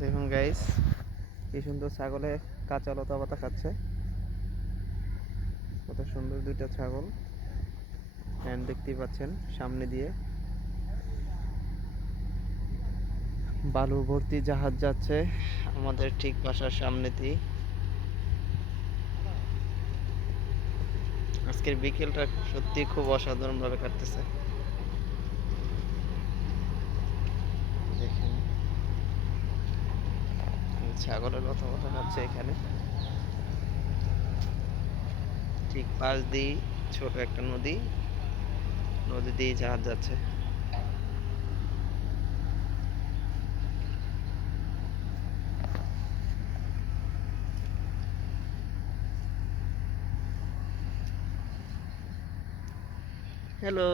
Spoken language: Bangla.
দেখুন গাইস, কি সুন্দর ছাগলে কাঁচা লতা পাতা খাচ্ছে। কত সুন্দর দুইটা ছাগল। ফ্যান দেখতেই পাচ্ছেন সামনে দিয়ে বালু ভর্তি জাহাজ যাচ্ছে আমাদের ঠিক বাসার সামনেতেই। আজকের বিকেলটা সত্যি খুব অসাধারণ ভাবে কাটতেছে। দেখেন ছাগলের লতা পাতা খাচ্ছে এখানে। ঠিক পাশ দিয়ে ছোট একটা নদী, নদী দিয়ে জাহাজ যাচ্ছে। হ্যালো।